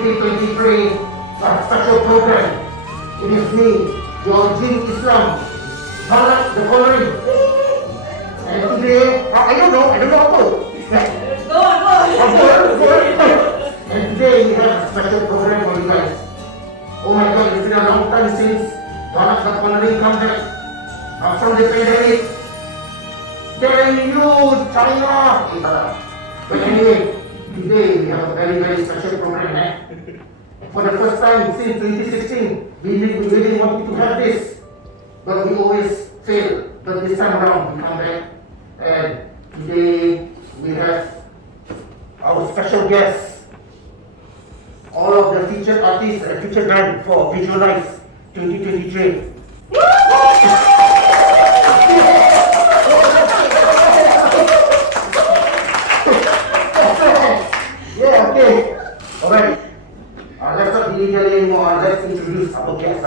2023 special program. It is me, your Jin Islam, the coloring. And today, I don't know how to. Go on. And today we have a special program for you guys. Oh my God, it's been a long time since the coloring come back from the pandemic. Thank you, China. But anyway, today we have a very special program. For the first time since 2016, we really wanted to have this, but we always fail. But this time around, we come back, and today we have our special guests, all of the featured artists and featured band for Vigilante 2023. Yeah, okay. Alright. Let's not be anymore. Let's introduce our guests.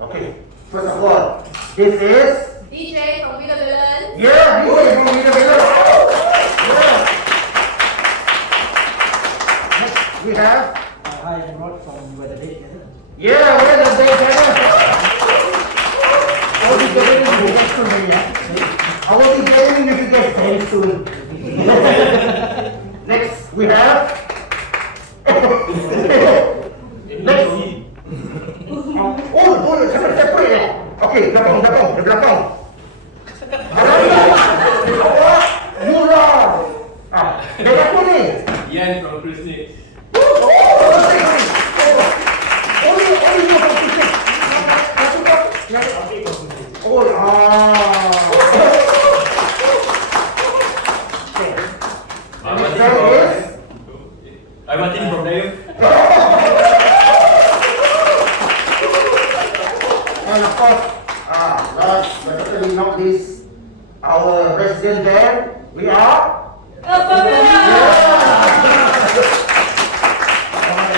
Okay. First of all, this is DJ from Vigilante. Yeah, DJ from Vigilante. Yeah. Next, we have Hi, I'm Rod from Where the Day Gathered. Yeah, where the day gathered. I will be getting you next soon, yeah. I will be getting you guys very soon. Next, we have separate. Okay, belakang. Mula. Dari apa ni? Ian from KrusniX. Only you from KrusniX. I'm Martin from Dave. And of course, last but certainly not least, our resident band, we are FAMILIA.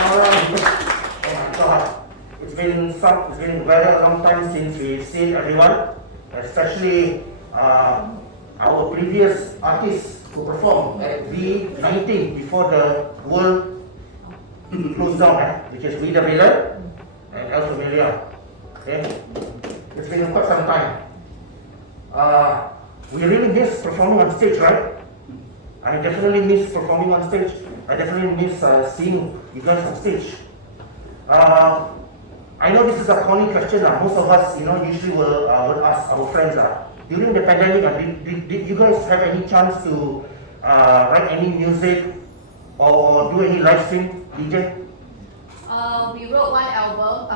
Alright. Oh my God, it's been very long time since we've seen everyone, especially our previous artists who performed at V23 before the world closed down, which is Vigilante and FAMILIA. Okay, it's been quite some time. We really miss performing on stage, right? I definitely miss performing on stage. I definitely miss seeing you guys on stage. I know this is a corny question. Most of us, usually will ask our friends. During the pandemic, did you guys have any chance to write any music or do any live stream, DJ? We wrote one album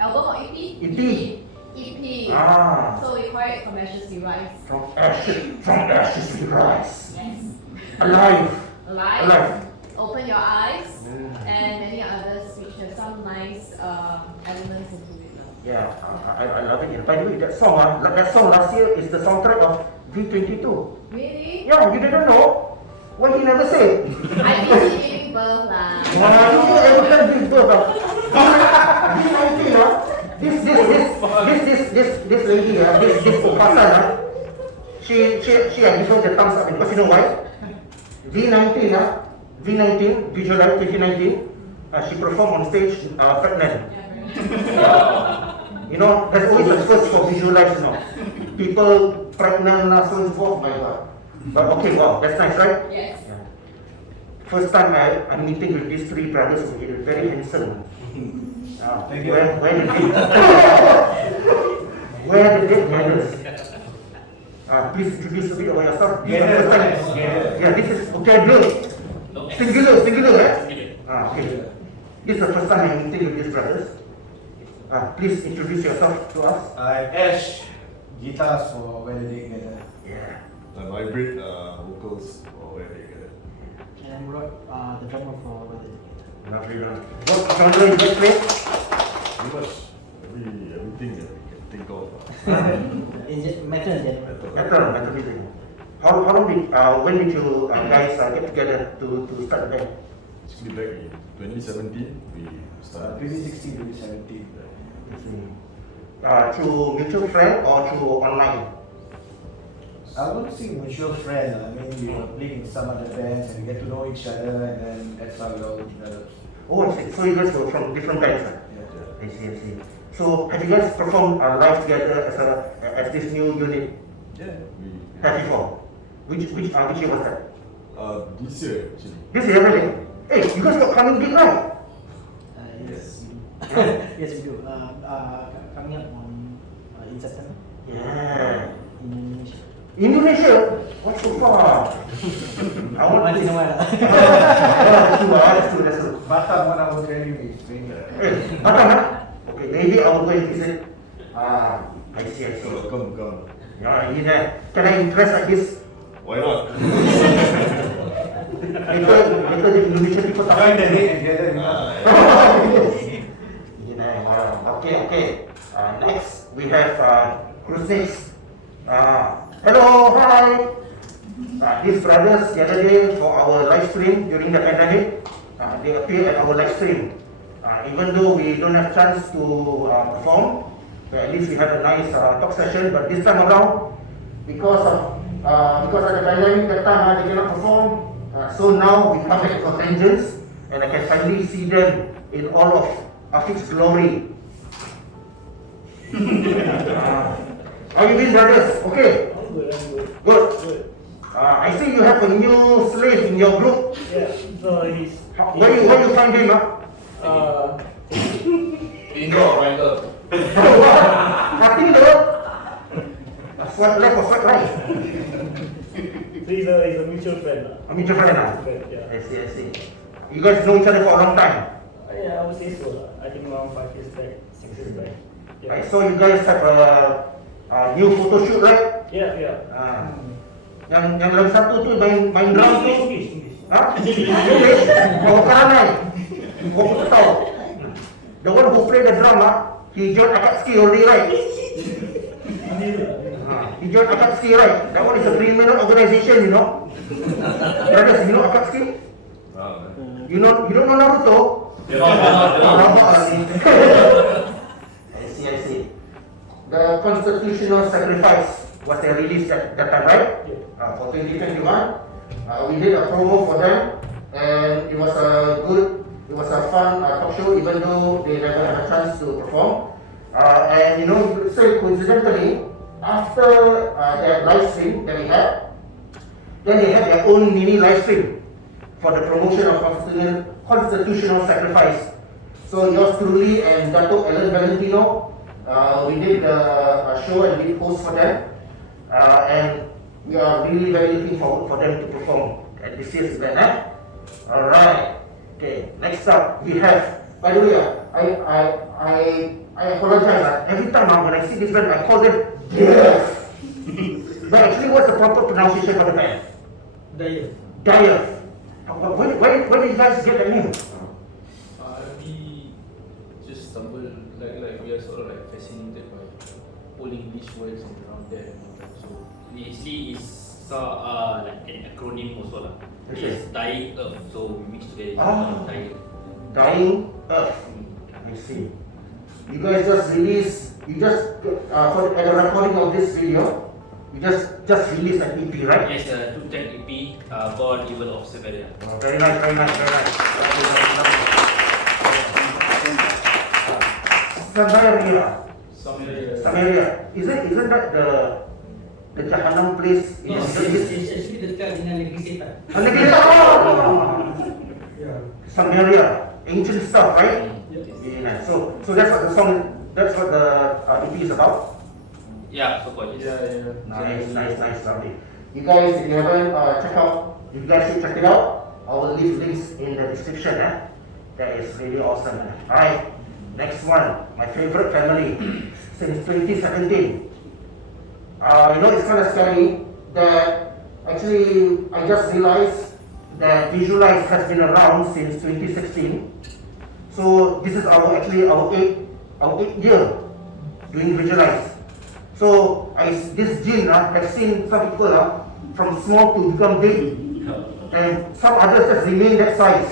or EP? EP. So we call it From Ashes We Rise. From ashes we rise. Yes. Alive. Open Your Eyes, and many others which have some nice elements into it. Yeah, I love it. By the way, that song last year is the soundtrack of V22. Really? Yeah, you didn't know? Why he never say? I busy giving birth lah. You ever can give birth? This lady, this opasan, she deserves the thumbs up because you know why? V19, Vigilante 2019, she performed on stage pregnant. There's always a first for Vigilante, people pregnant, so on and so forth, my God. But okay, wow, that's nice, right? Yes. Yeah. First time I'm meeting with these three brothers over here, very handsome. Thank you. Where the dead brothers? Please introduce a bit about yourself. Yeah, this is okay, blue. Singular, right? Okay. This is the first time I'm meeting with these brothers. Please introduce yourself to us. I'm Ash, guitars for Where the Day Gathered. Yeah. I'm hybrid vocals for Where They Gathered. And I'm Rod, the drummer for Where the Day Gathered. Lovely, right? What genre you guys play? Pretty much everything that we can think of. Metal in general. Metal music. How long when did you guys get together to start the band? Actually, back in 2017, we started. 2016, 2017. Through mutual friend or through online? I wouldn't say mutual friend. I mean, we were playing in some other bands and we get to know each other, and then that's how it all develops. Oh, I see. So you guys were from different bands, huh? Yeah. I see. So have you guys performed live together as this new unit? Yeah. We Have before? Which year was that? this year actually. This year, really? Hey, you guys got coming big, right? Yes. Yes, we do. Coming up on in September Yeah. in Indonesia. Indonesia? What's so far? I want Once to. in a while. That's true. Batam, one hour training is training. Hey, Batam, huh? Okay, maybe I will go and visit. I see. So come. Yeah, in there. Can I impress like this? Why not? Later the Indonesian people talk. Join the league and gather in Okay. Next we have KrusniX. Hello, hi. These brothers the other day for our live stream during the pandemic, they appeared at our live stream. Even though we don't have chance to perform, but at least we had a nice talk session. But this time around, because of the pandemic, that time they cannot perform. So now we come back for vengeance, and I can finally see them in all of Afik's glory. How you been, brothers? Okay. I'm good. Good. I see you have a new slave in your group. Yeah. So he's. Where you find him? Bingo, Michael. Nothing though. Swipe left or swipe right? So he's a mutual friend. I mean, friend. Yeah. I see. You guys know each other for a long time. Yeah, I would say so. I think around 5 years back, 6 years back. Yeah. I saw you guys have a new photo shoot, right? Yeah. Yang lagi satu tu main drum tu. English. Ha? English? Kau karanai. Kau tahu. The one who play the drum, he joined Akatsuki already, right? He joined Akatsuki, right? That one is a criminal organization, you know. Brothers, you know Akatsuki? You don't know Naruto? I see. The constitutional sacrifice was released at that time, right? For 2021. We did a promo for them, and it was a fun talk show, even though they never had a chance to perform. And you know, you could say coincidentally, after their live stream that we had, then they had their own mini live stream for the promotion of constitutional sacrifice. So yours truly and Dato' Ellen Valentino, we did a show and we did host for them, and we are really very looking forward for them to perform at this year's event. Alright. Okay. Next up we have. By the way, I apologize. Every time when I see this band, I call them DYETH. But actually, what's the proper pronunciation for the band? DYETH. Where did you guys get the name? We just stumbled, like we are sort of like fascinated by all English words and around there. So we actually is like an acronym also lah. Okay. It's Dying Earth, so we mix together. Dying. Dying Earth. I see. You guys just released. For the recording of this video, you just released an EP, right? Yes, a 2-track EP called Evil of Severia. Very nice. Samaria. Isn't that the Jahannam place in the Middle East? Actually dekat dengan negeri setan. Samaria, ancient stuff, right? Yeah. Nice. So that's what the EP is about. Yeah, so called. Yeah. Nice, lovely. You guys, if you haven't you guys should check it out. I will leave links in the description. That is really awesome. Alright, next one, my favorite family since 2017. You know, it's kind of scary that actually I just realized that Visualize has been around since 2016. So this is our 8th year doing Vigilante. So this gene have seen some people from small to become big, and some others just remain that size.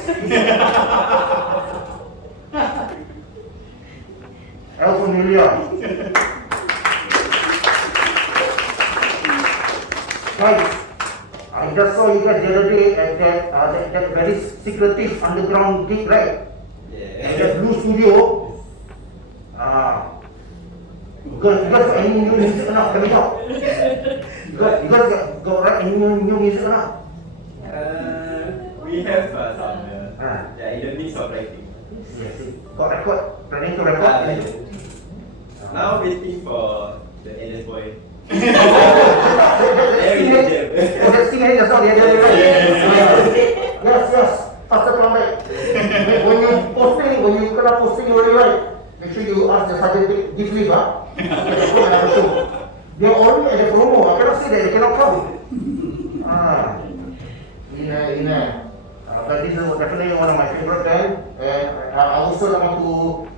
FAMILIA. Guys, I just saw you guys the other day at that very secretive underground gig, right? that blue studio. You guys got any new music or not? Let me know. You guys got any new music or not? We have some in the midst of writing. Yes. Got record? Planning to record? Now waiting for the Alias boy. That's still just not the other way. Yes. Faster come back. When you kena posting already, right? Make sure you ask the sergeant give leave, huh? They are already at the promo. I cannot say that they cannot come. But this is definitely one of my favorite bands, and I also want to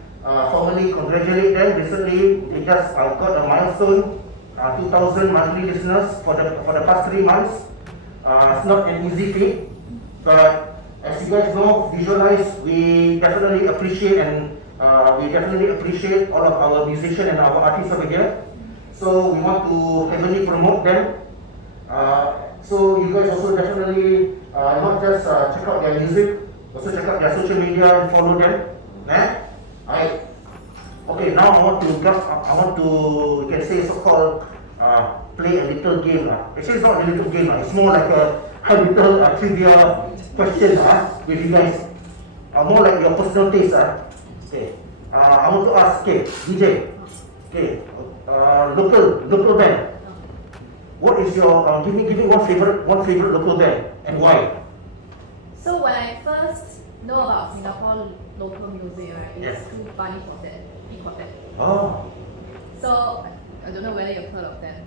formally congratulate them. Recently, they just got a milestone, 2,000 monthly listeners for the past 3 months. It's not an easy feat, but as you guys know, Visualize, we definitely appreciate all of our musicians and our artists over here. So we want to heavily promote them. So you guys also definitely not just check out their music, also check out their social media and follow them. Alright. Okay, now I want to, you can say so-called play a little game. Actually, it's not a little game. It's more like a little trivia question with you guys. More like your personal taste. Okay. I want to ask, DJ. Okay. Local band. What is your give me one favorite local band and why? So when I first know about Singapore local music, right, it's Yes. through Bunny Quartet, B Quartet. Oh. So I don't know whether you've heard of them.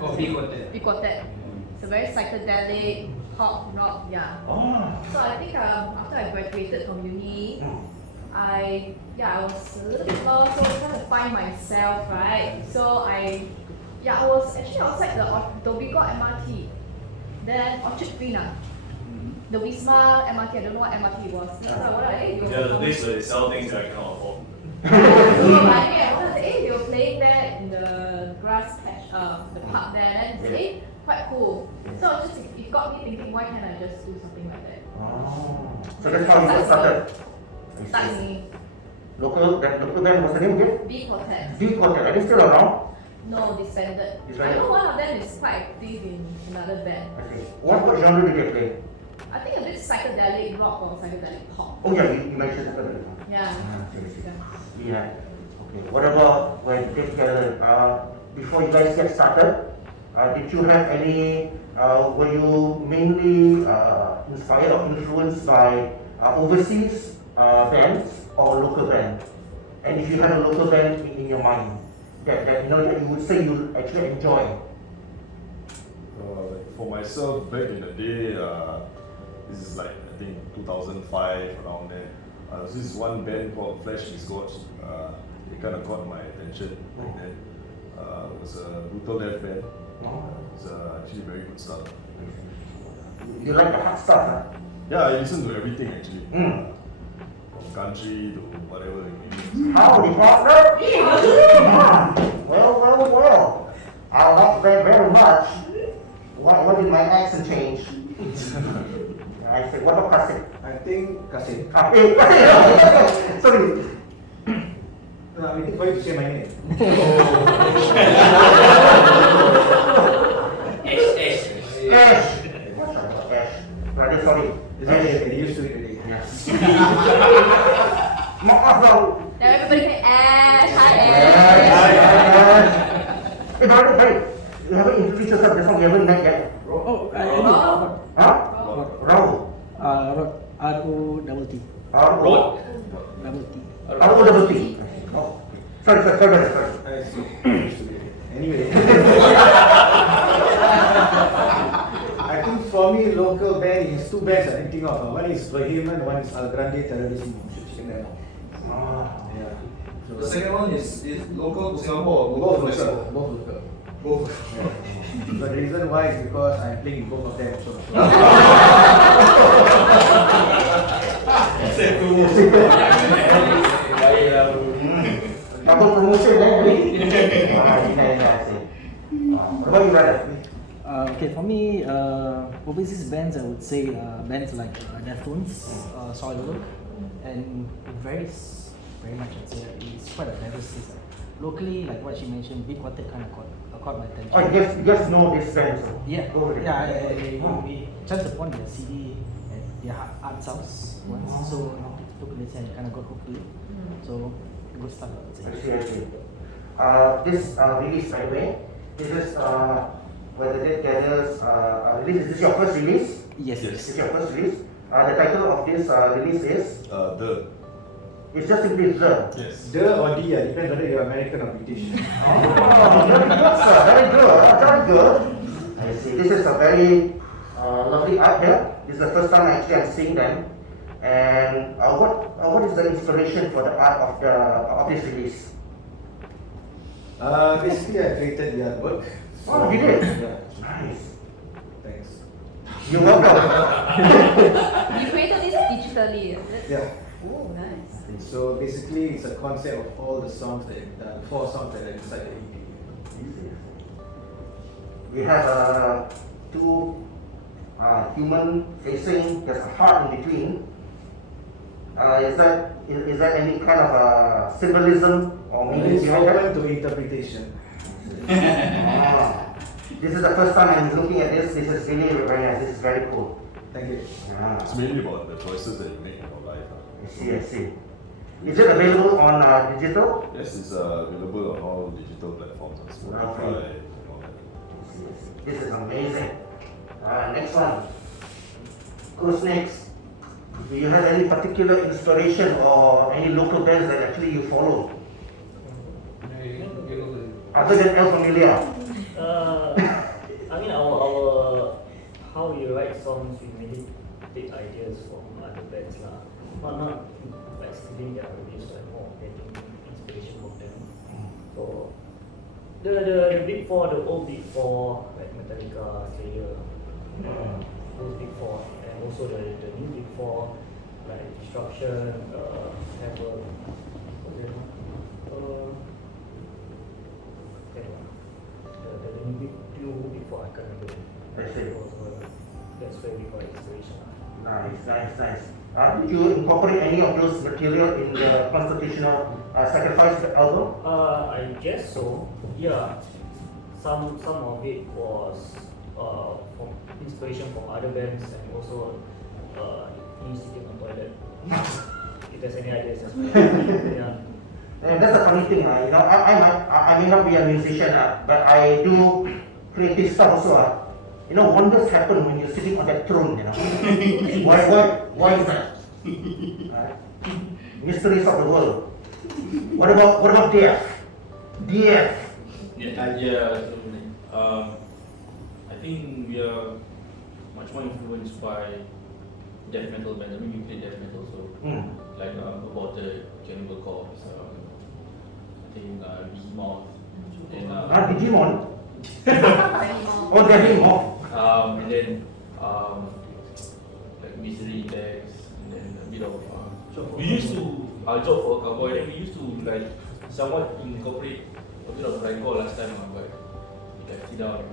Oh, B Quartet. B Quartet. It's a very psychedelic pop rock, yeah. Oh. So I think after I graduated from uni, I was a little bit lost, so I was trying to find myself, right? So I was actually outside the Dhoby Ghaut MRT, then Orchard Green, the Wisma MRT. I don't know what MRT was. Then I was like, The place where they sell things that I cannot afford. They were playing there in the grass patch, the park there, and then quite cool. So it got me thinking, why can't I just do something like that? Oh. So that's how you started. Start singing. Local band, what's the name again? B Quartet. D Quartet. Are they still around? No, disbanded. Disbanded. I know one of them is quite active in another band. Okay. What genre do they play? I think a bit psychedelic rock or psychedelic pop. Oh yeah, you mentioned that earlier. Yeah. Yeah. Okay. What about when they together? Before you guys get started, did you have any? Were you mainly inspired or influenced by overseas bands or local band? And if you had a local band in your mind that you know that you would say you actually enjoy. For myself, back in the day, this is like I think 2005 around there. There's this one band called FAMILIA. They kind of caught my attention back then. It was a brutal death band. It's actually very good stuff. You like the hard stuff, huh? Yeah, I listen to everything actually. From country to whatever it may be. Howdy, partner! Well. I like that very much. What did my accent change? I said, what about Kassim? I think Kasim. Kassim! Sorry. No, I'm waiting for you to say my name. Ash. Rather sorry. It's okay, get used to it already. Yes. Maaf dong. Now everybody say Ash, hi Ash. Ash. Hey, brother, hey. You haven't introduced yourself just now. You haven't met yet. Oh, Oh. Huh? Raul. Road. R-O-T-T. Raul. Double T. Double T. Oh. Sorry. I see. Used to it. Anyway. I think for me, local band is two bands I'm thinking of. One is Vehement, one is Al Grande Terrorismo. Yeah. The second one is local to Singapore or Both local to local. Mexico? Both local. Both. Yeah. But the reason why is because I'm playing in both of them. So. Double promotion, What about you, brother? Okay, for me, overseas bands, I would say bands like Deftones, Soil, and very much I'd say it's quite a diverse taste. Locally, like what she mentioned, Big Water kind of caught my attention. Oh, you just know this band, so Yeah, go with it. we chanced upon their CD at their art house once, so took a listen and kind of got hooked to it. So good stuff, I would say. I see. This release, by the way, this is where the Dead Gathers release. Is this your first release? Yes, This is your first release. The title of this release is? It's just simply The. Yes. The or D, depends whether you're American or British. Oh, very good, sir. Very good. Very good. I see. This is a very lovely art here. This is the first time actually I'm seeing them. And what is the inspiration for the art of this release? Basically, I created the artwork. Oh, you did? Yeah. Nice. Thanks. You're welcome. You created this digitally, is it? Yeah. Oh, nice. So basically, it's a concept of all the songs that 4 songs that are inside the EP. We have 2 human facing. There's a heart in between. Is that any kind of symbolism or meaning It's behind that? open to interpretation. This is the first time I'm looking at this. This is really very nice. This is very cool. Thank you. It's mainly about the choices that you make in your life. I see. Is it available on digital? Yes, it's available on all digital platforms, on Spotify and all that. This is amazing. Next one. KrusniX. Do you have any particular inspiration or any local bands that actually you follow? Other than FAMILIA? I mean, our how we write songs, we mainly take ideas from other bands lah. Not like stealing their ideas, like more getting inspiration from them. So the big 4, the old big 4, like Metallica, Slayer, those big 4, and also the new big 4, like Destruction, Heaven, the new big 4, I can't remember. I see. That's where we got inspiration. Nice. Did you incorporate any of those material in the Constitutional Sacrifice album? I guess so. Yeah. Some of it was from inspiration from other bands and also me sitting on toilet. If there's any ideas as well. Yeah. And that's a funny thing, I may not be a musician, but I do creative stuff also. Wonders happen when you're sitting on that throne, Why is that? Mysteries of the world. What about death? I think we are much more influenced by death metal bands. I mean, we play death metal, so like about the Cannibal Corpse. I think Behemoth. And Digimon? Oh, Digimon. And then like Misery Index, and then a bit of we used to Job for a Cowboy. Then we used to like somewhat incorporate a bit of grindcore last time, but we kept it out.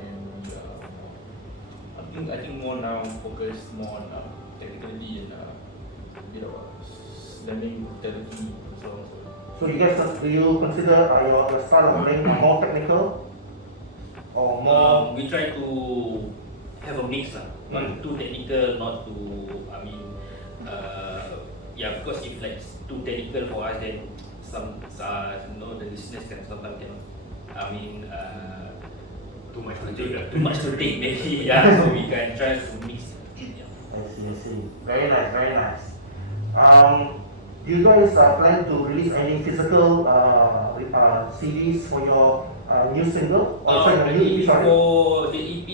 And I think more now focused more on technicality and a bit of slamming brutality and so on. So do you consider your style of playing more technical or more? We try to have a mix, not too technical, not too. Because if like too technical for us, then the listeners can sometimes Too much to take maybe. So we can try to mix. I see. Very nice. Do you guys plan to release any physical CDs for your new single? For the EP,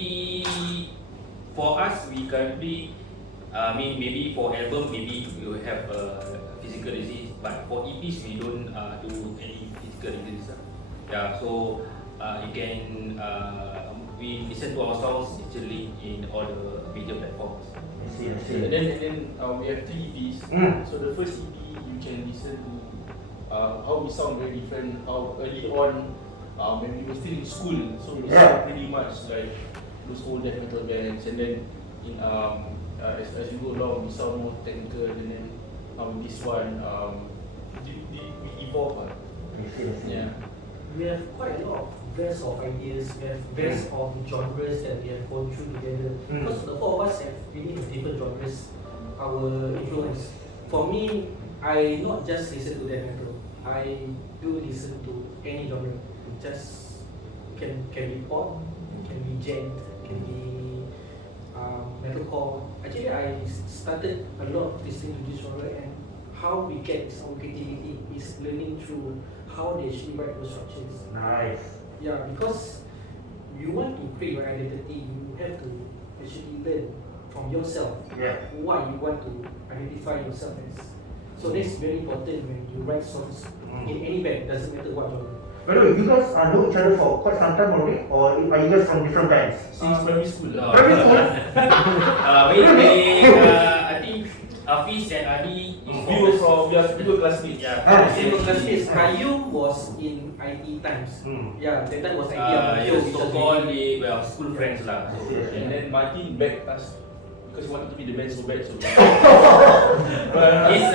for us, we currently, maybe for album, maybe we will have a physical release, but for EPs, we don't do any physical release. So you can, we listen to our songs digitally in all the video platforms. I see. And then we have 3 EPs. So the first EP, you can listen to how we sound very different. How early on, when we were still in school, so we sound pretty much like those old death metal bands. And then as we go along, we sound more technical. And then this one we evolve. Yeah. We have quite a lot of vast of ideas, we have vast of genres that we have gone through together. Because the four of us have really different genres, our influence. For me, I not just listen to death metal, I do listen to any genre. Just can be pop, can be gent, can be metalcore. Actually, I started a lot listening to this genre, and how we get our creativity is learning through how they actually write those structures. Nice. Yeah, because you want to create your identity, you have to actually learn from yourself what you want to identify yourself as. So that's very important when you write songs in any band, doesn't matter what genre. By the way, you guys know each other for quite some time already, or are you guys from different bands? Since primary school. Primary school? I think Hafiz and Adi we were classmates. Same classmates. Kayu was in IT times. Yeah, that time was IT. So-called they were school friends lah. And then Martin begged us because he wanted to be the band so bad. He's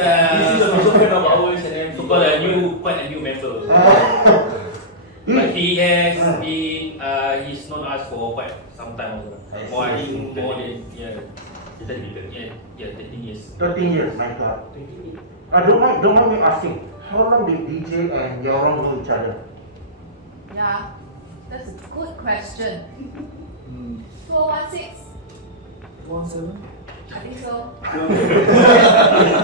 a close friend of ours, and then so-called quite a new member. But he has been he's known us for quite some time also. More than 13 years. 13 years, my God. Don't mind me asking, how long did DJ and JROCK know each other? Yeah, that's a good question. 2016? 17? I think so.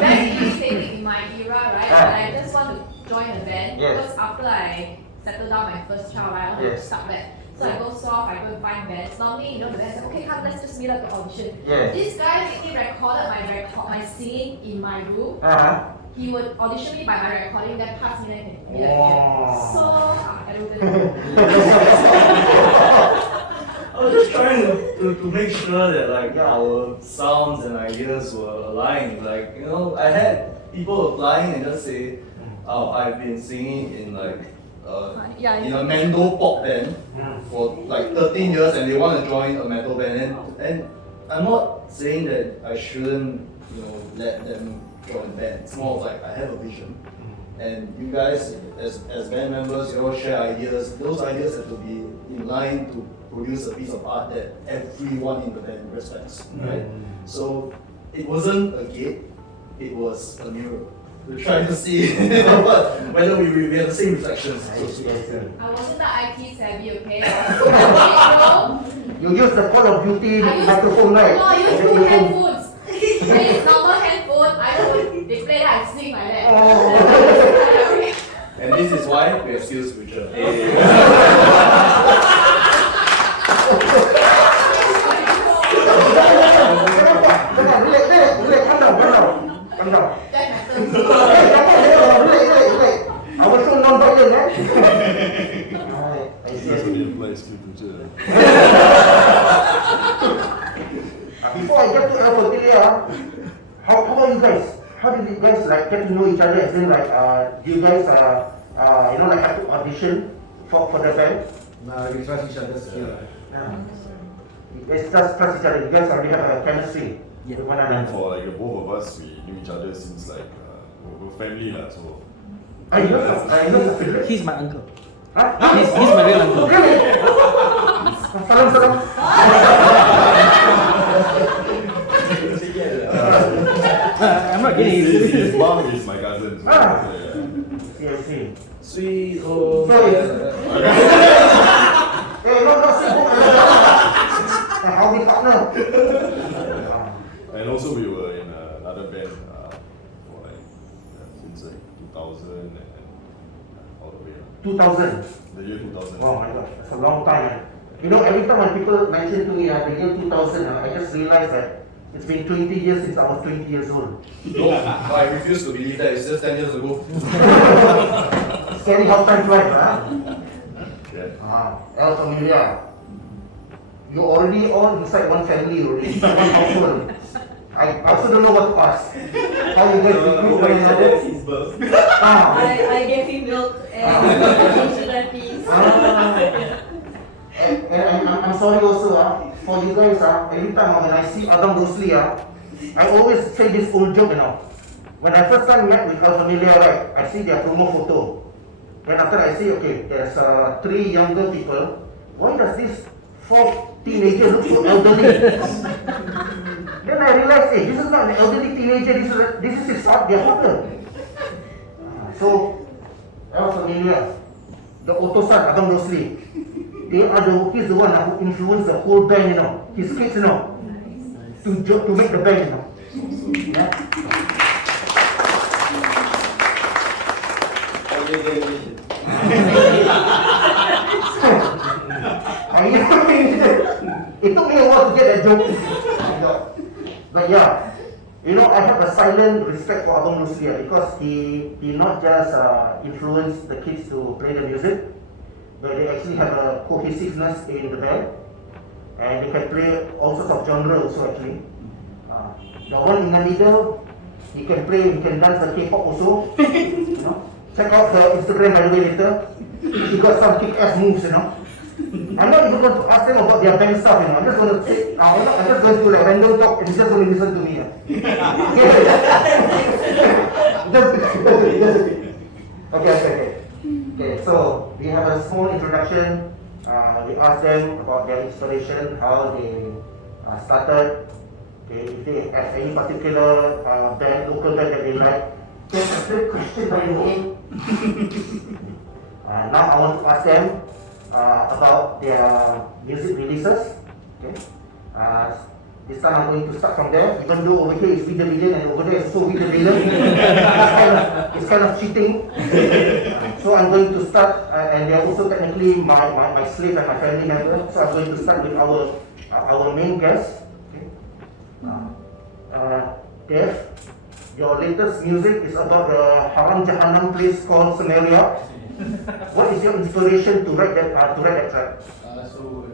That's irritating in my era, right? But I just want to join a band because after I settled down my first child, I want to start back. So I go soft, I go and find bands. Normally, the band said, okay, come, let's just meet up to audition. This guy actually recorded my singing in my room. He would audition me by my recording, then pass me and be like, so arrogant. I was just trying to make sure that like our sounds and ideas were aligned. Like, you know, I had people applying and just say, oh, I've been singing in like in a Mando pop band for like 13 years and they want to join a metal band, and I'm not saying that I shouldn't, you know, let them join band. It's more of like I have a vision, and you guys as band members, you know, share ideas. Those ideas have to be in line to produce a piece of art that everyone in the band respects, right? So it wasn't a gate, it was a mirror. We're trying to see whether we have the same reflections. I wasn't that IT savvy, okay? I was You use the Call of Duty microphone, right? No, I use two headphones. They use normal headphone. I don't know, they play that, I sing like that. And this is why we have skills future. Calm down. I was so non-violent, right? That's what they apply skill future. Before I get to FAMILIA, how about you guys? How did you guys like get to know each other? As in like, do you guys you know, like have to audition for the band? No, we trust each other's skill. You guys just trust each other. You guys already have a chemistry with one I mean, another. for like the both of us, we knew each other since like we're family lah. So I know. He's my uncle. Huh? He's my real uncle. Really? Salam. I'm not kidding. his mom is my cousin. So, I see. Sweet home. Hey, no, how we partner? And also we were in another band for like since like 2000 and all the way. 2000. The year 2000. Oh my gosh, that's a long time. You know, every time when people mention to me the year 2000, I just realized that it's been 20 years since I was 20 years old. No, I refuse to believe that. It's just 10 years ago. Scary how time flies, huh? Yeah. El Familia. You're already all inside one family already, one household. I also don't know what to ask. How you guys recruit one another? Since birth. I gave him milk and Vigilante. And I'm sorry also, for you guys, every time when I see Adam Ghostly, I always say this old joke, you know. when I first time met with FAMILIA, right, I see their promo photo. Then after I see, okay, there's 3 younger people. Why does this 4 teenager look so elderly? Then I realized, hey, this is not an elderly teenager, this is his their father. So, FAMILIA, the Otosan, Abang Rosli, he's the one who influenced the whole band, his kids, to make the band, Yeah. It took me a while to get that joke. But yeah, I have a silent respect for Abang Rosli because he not just influenced the kids to play the music, but they actually have a cohesiveness in the band, and they can play all sorts of genre also actually. The one in the middle, he can dance the K-pop also. Check out her Instagram by the way later. She got some kick-ass moves, I'm not even going to ask them about their band stuff, I'm just going to say, I'm just going to random talk and just going to listen to me. Okay, so we have a small introduction. We ask them about their inspiration, how they started, if they have any particular local band that they like. That's a great question by the way. Now I want to ask them about their music releases. Okay. This time I'm going to start from there, even though over here is Vigilante and over there is also Vigilante. It's kind of cheating. So I'm going to start, and they're also technically my slave and my family member. So I'm going to start with our main guest. Okay. Dev, your latest music is about the Haram Jahannam place called FAMILIA. What is your inspiration to write that track? So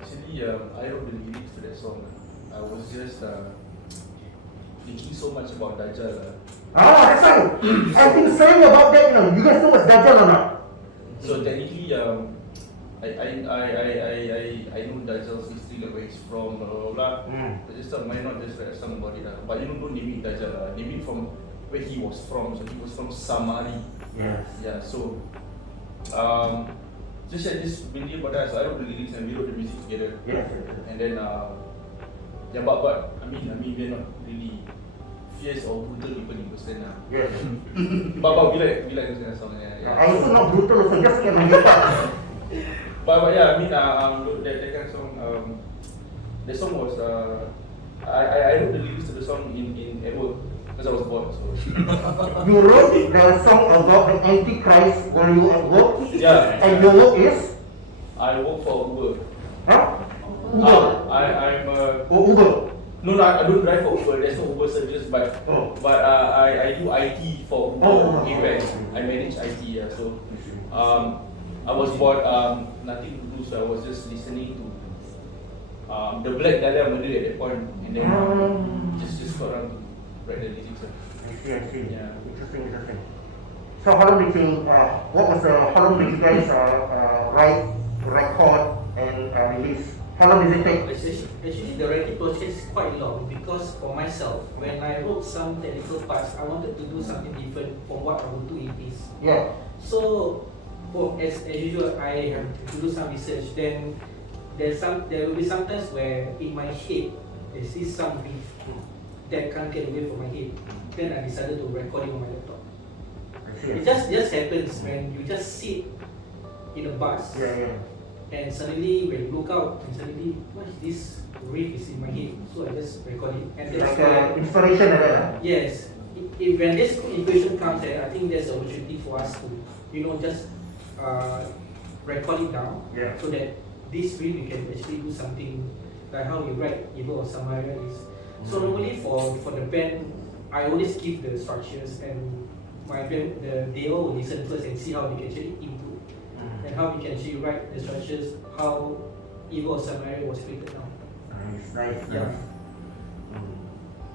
actually, I wrote the lyrics to that song. I was just thinking so much about Dajjal. That's right. I've been saying about that. You guys know what's Dajjal or not? So technically, I know Dajjal's history, like where he's from, blah blah blah. I just thought, why not just write a song about it? But don't name it Dajjal. Name it from where he was from. So he was from Samari. Yes. Yeah. So just said this really about that. So I wrote the lyrics and we wrote the music together. Yes. And then but I mean we're not really fierce or brutal people in person. Yes. But we like this kind of song. Yeah. I also not brutal, so just get my guitar. But yeah, I mean that kind of song. The song was I wrote the lyrics to the song in at work because I was bored. So You wrote the song about the Antichrist when you were at work. Yeah. And your work is? I work for Uber. Huh? I'm Uber. No, I don't drive for Uber. There's no Uber service, but I do IT for Uber. I manage IT. Yeah. So I was bored, nothing to do, so I was just listening to the Black Dahlia murder at that point, and then just got around to write the lyrics. I see. Yeah. Interesting. So how long did you guys write, record, and release? How long did it take? Actually, the writing process is quite long because for myself, when I wrote some technical parts, I wanted to do something different from what I would do in this. Yeah. So, as usual, I have to do some research. Then there will be sometimes where in my head there's this some beat that can't get away from my head. Then I decided to record it on my laptop. It just happens when you just sit in a bus. Yeah. And suddenly when you look out, and suddenly what is this riff is in my head, so I just record it. And that's like inspiration like that. Yes. When this inspiration comes, I think there's an opportunity for us to, just record it down, so that this riff we can actually do something like how we write Evil or Samaria is. So normally for the band, I always give the structures, and my band they all will listen first and see how we can actually improve. And how we can actually write the structures, how Evil or Samaria was created now. Nice. Yeah.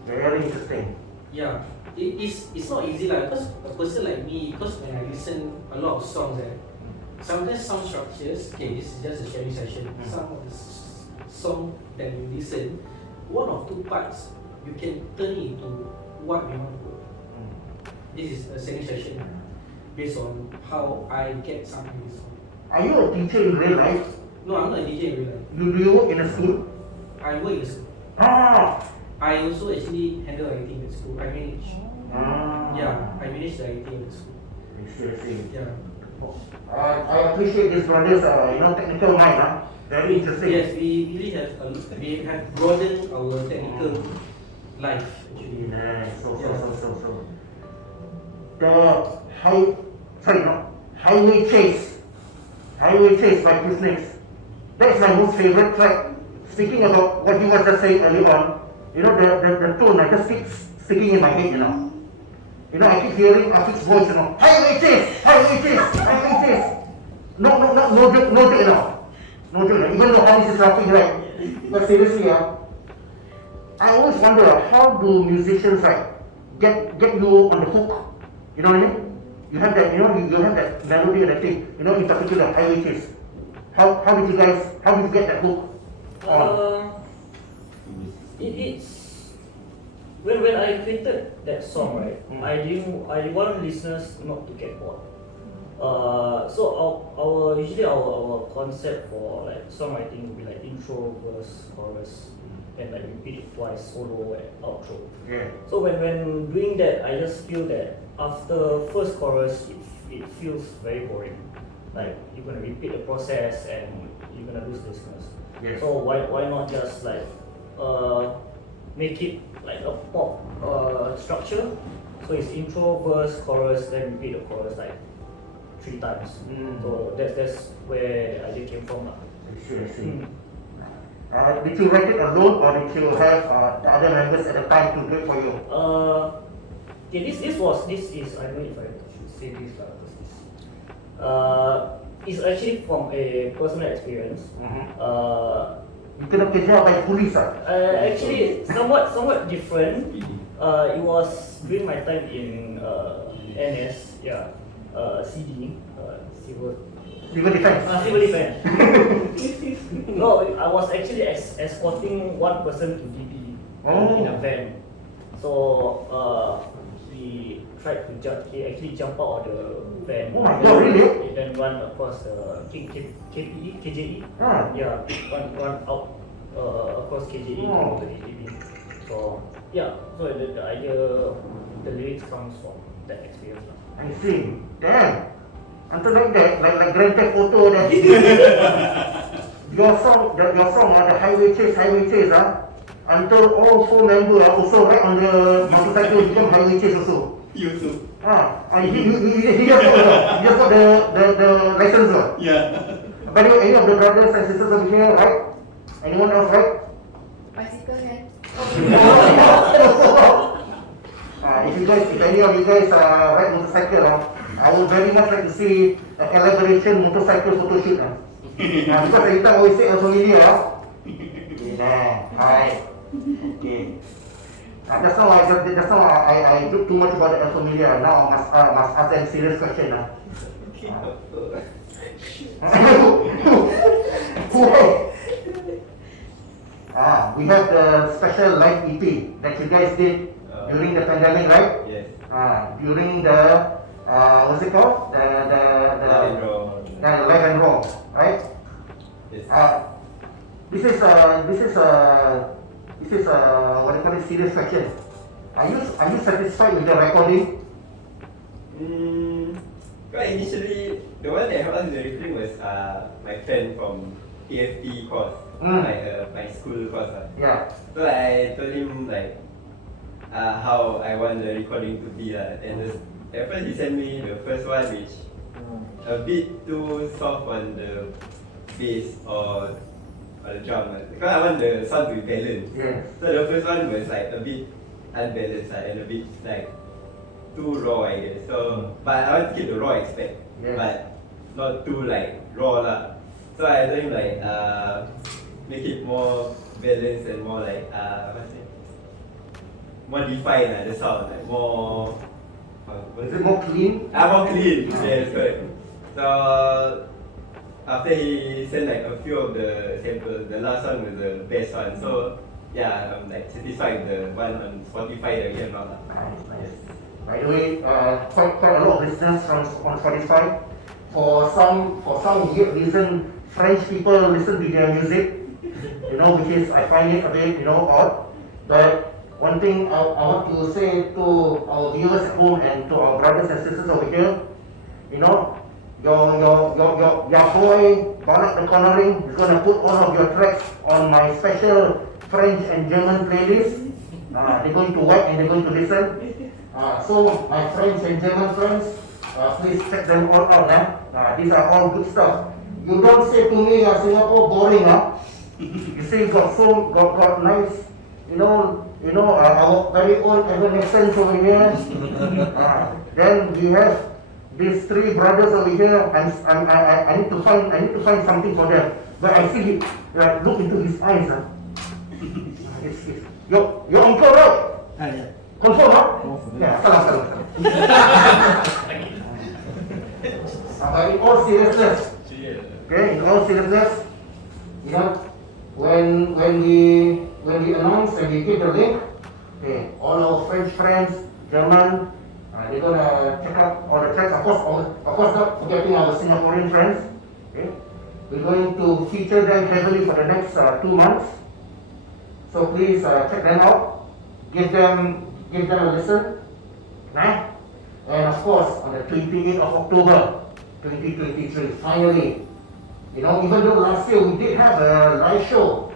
Very interesting. Yeah. It's not easy because a person like me, because when I listen a lot of songs, sometimes some structures, okay, this is just a sharing session. Some of the song that you listen, one or two parts, you can turn it into what we want to do. this is a second session based on how I get some of this song. Are you a teacher in real life? No, I'm not a DJ in real life. Do you work in a school? I work in a school. Ah. I also actually handle IT in the school. I manage. Ah. Yeah, I manage the IT in the school. I see. Yeah. I appreciate this brother's technical mind. Very interesting. Yes, we really have broadened our technical life actually. Yeah, so. Highway Chase by KrusniX. That's my most favorite track. Speaking about what you were just saying earlier on, the tone I just keeps sticking in my head, I keep hearing Afik's voice, Highway Chase. No joke, No joke, even though Hamis is laughing, right? But seriously, I always wonder, how do musicians, get you on the hook? You know what I mean? You have that, you have that melody and that thing, in particular, Highway Chase. How did you get that hook? It's when I created that song, right? I want listeners not to get bored. So our usually our concept for like songwriting will be like intro, verse, chorus, and like repeat it twice, solo and outro. Yeah. So when doing that, I just feel that after first chorus, it feels very boring. Like you're gonna repeat the process and you're gonna lose listeners. Yes. So why not just like make it like a pop structure? So it's intro, verse, chorus, then repeat the chorus like 3 times. So that's where the idea came from. I see. Did you write it alone, or did you have the other members at the time to do it for you? Okay, this is, I don't know if I should say this, it's actually from a personal experience. You kena kejar by police, Actually, somewhat different. It was during my time in NS, CD, Civil defense. Civil defense. No, I was actually escorting one person to DP in a van. So we tried to jump. He actually jumped out of the van. Oh my God, really? And then run across the KJE. Yeah, run out across KJE to the DP. So so the idea, the lyrics comes from that experience. I see. Damn. Until like that, like Grand Theft Auto then. your song, the Highway Chase, until all 4 members are also right on the motorcycle become Highway Chase also. You too. He just got the license. Yeah. By the way, any of the brothers and sisters over here, right? Anyone else, right? Bicycle hand. If any of you guys ride motorcycle, I would very much like to see a collaboration motorcycle photo shoot. Because every time I always say FAMILIA. Hi. Okay. Just now I took too much about the FAMILIA. Now I must ask them serious question. We have the special live EP that you guys did during the pandemic, right? Yes. During the what's it called? The live and raw, right? Yes. This is what do you call it, serious question. Are you satisfied with the recording? Well, initially, the one that helped us with the recording was my friend from AFP course, my school course. Yeah. So I told him like how I want the recording to be, and at first he sent me the first one, which a bit too soft on the bass or the drum, because I want the sound to be balanced. Yeah. So the first one was like a bit unbalanced and a bit like too raw, I guess. So, but I want to keep the raw aspect, but not too like raw lah. So I told him like make it more balanced and more like more defined, the sound, like more. Is it more clean? More clean. Yes, correct. So after he sent like a few of the samples, the last one was the best one. So yeah, I'm like satisfied with the one on Spotify that we have now. Nice. By the way, quite a lot of listeners on Spotify. For some weird reason, French people listen to their music, which is, I find it a bit, odd. But one thing I want to say to our viewers at home and to our brothers and sisters over here, your boy, Melodic Metal, is gonna put all of your tracks on my special French and German playlist. They're going to work and they're going to listen. So my French and German friends, please check them all out. These are all good stuff. You don't say to me, Singapore boring. You say got nice, our very old Evanescence over here. Then we have these three brothers over here. I need to find something for them. But I see look into his eyes. It's your uncle, right? Yeah. Confirm, Yeah, salah. But in all seriousness, when we announce and we give the link, all our French friends, German, they're gonna check out all the tracks. Of course, not forgetting our Singaporean friends. We're going to feature them heavily for the next 2 months. So please check them out. Give them a listen. And of course, on the 28th of October, 2023, finally, even though last year we did have a live show,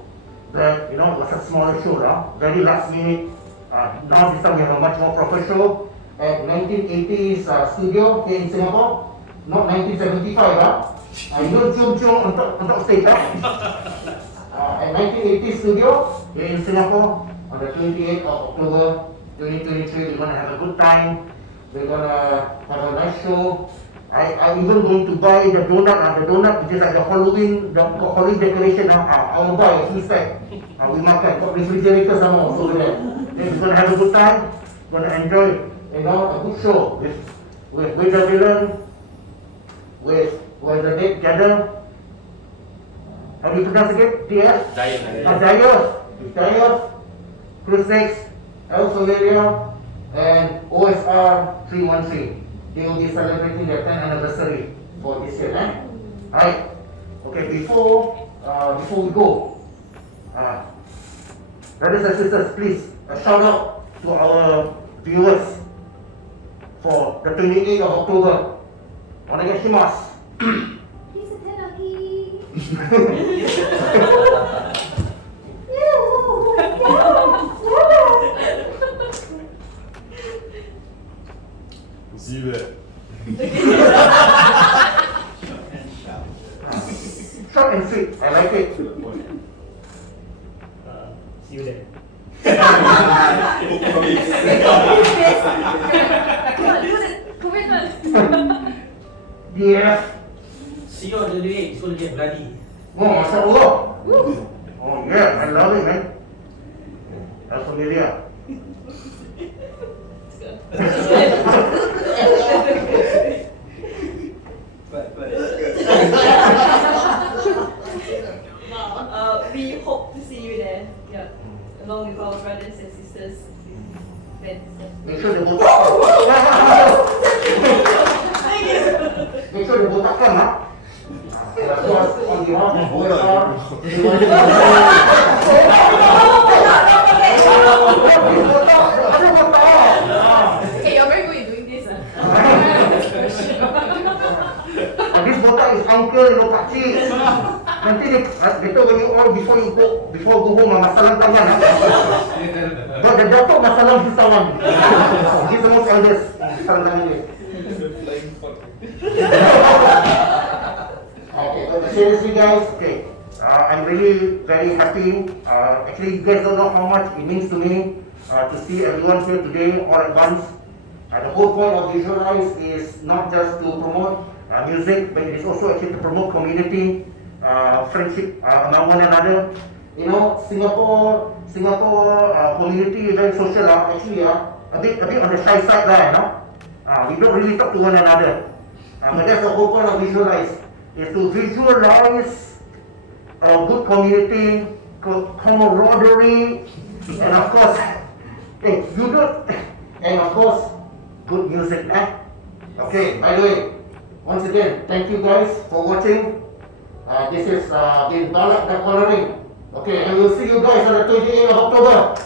but it was a smaller show, very last minute. Now this time we have a much more proper show at 1980s studio here in Singapore, not 1975. Jom on top stage. At 1980s studio here in Singapore on the 28th of October 2023, we're gonna have a good time. We're gonna have a nice show. I'm even going to buy the donut which is like the Halloween decoration. I will buy a few stack. We makan, got refrigerators some more over there. Then we're gonna have a good time. We're gonna enjoy, a good show with the villain, with the dead gather. How do you pronounce again? JROCK, KrusniX, FAMILIA, and OSR 313. They will be celebrating their 10th anniversary for this year. Alright. Okay, before we go, brothers and sisters, please a shout out to our viewers for the 28th of October. Onegaishimasu. See you there. Short and sweet, I like it. See you there. Yeah. See you on the day, it's going to get bloody. Oh, mashallah. Oh yeah, I love it, man. FAMILIA. We hope to see you there, along with our brothers and sisters. Make sure they botak. Make sure they botakkan, Of course, on behalf of OSR, Okay, you're very good at doing this. This botak is uncle, pakcik. Nanti later when you all before go home, masalah tangan. But the jatuh masalah di tangan. He's the most eldest. Masalah tangan dia. Okay, seriously guys, I'm really very happy. Actually, you guys don't know how much it means to me to see everyone here today all at once. The whole point of Visualize is not just to promote music, but it is also actually to promote community, friendship among one another. Singapore community is very social. Actually, a bit on the shy side, we don't really talk to one another. But that's the whole point of Visualize, is to visualize a good community, camaraderie, and of course, good music, eh? Okay, by the way, once again, thank you guys for watching. This is been Balak the Colouring. Okay, and we'll see you guys on the 28th of October.